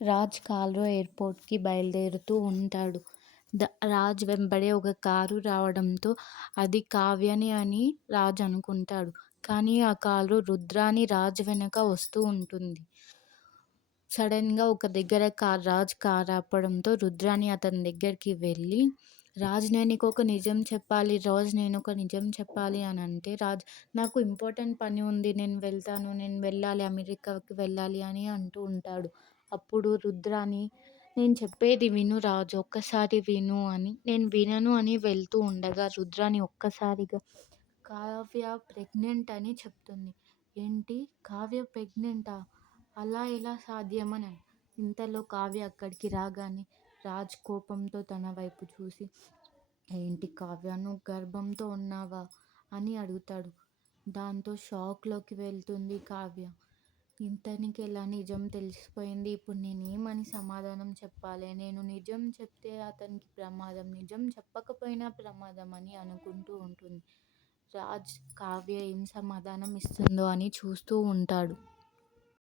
రాజ్ కాల్‌లో ఎయిర్‌పోర్ట్‌కి బయలుదేరుతూ ఉంటాడు. రాజ్ వెంబడే ఒక కారు రావడంతో అది కావ్యని అని రాజ్ అనుకుంటాడు. కానీ ఆ కారు రుద్రాని రాజ్ వెనక వస్తూ ఉంటుంది. సడెన్‌గా ఒక దగ్గర రాజ్ కార్ ఆపడంతో రుద్రాని అతని దగ్గరికి వెళ్ళి, "రాజ్ నేను నీకొక నిజం చెప్పాలి. రాజ్ నేనొక నిజం చెప్పాలి" అనంటే రాజ్ నాకు ఇంపార్టెంట్ పని ఉంది. నేను వెళ్తాను. నేను వెళ్ళాలి. అమెరికాకి వెళ్ళాలి అని అంటూ ఉంటాడు. అప్పుడు రుద్రాని నేను చెప్పేది విను రాజు. ఒక్కసారి విను అని. నేను వినను అని వెళ్తూ ఉండగా రుద్రాని ఒక్కసారిగా కావ్య ప్రెగ్నెంట్ అని చెప్తుంది. ఏంటి? కావ్య ప్రెగ్నెంటా? అలా ఎలా సాధ్యమని. ఇంతలో కావ్య అక్కడికి రాగానే రాజ్ కోపంతో తన వైపు చూసి, ఏంటి కావ్య నువ్వు గర్భంతో ఉన్నావా? అని అడుగుతాడు. దాంతో షాక్‌లోకి వెళ్తుంది కావ్య. ఇతనికి ఎలా నిజం తెలిసిపోయింది. ఇప్పుడు నేనేమని సమాధానం చెప్పాలి? నేను నిజం చెప్తే అతనికి ప్రమాదం. నిజం చెప్పకపోయినా ప్రమాదం అని అనుకుంటూ ఉంటుంది. రాజ్ కావ్య ఏం సమాధానం ఇస్తుందో అని చూస్తూ ఉంటాడు.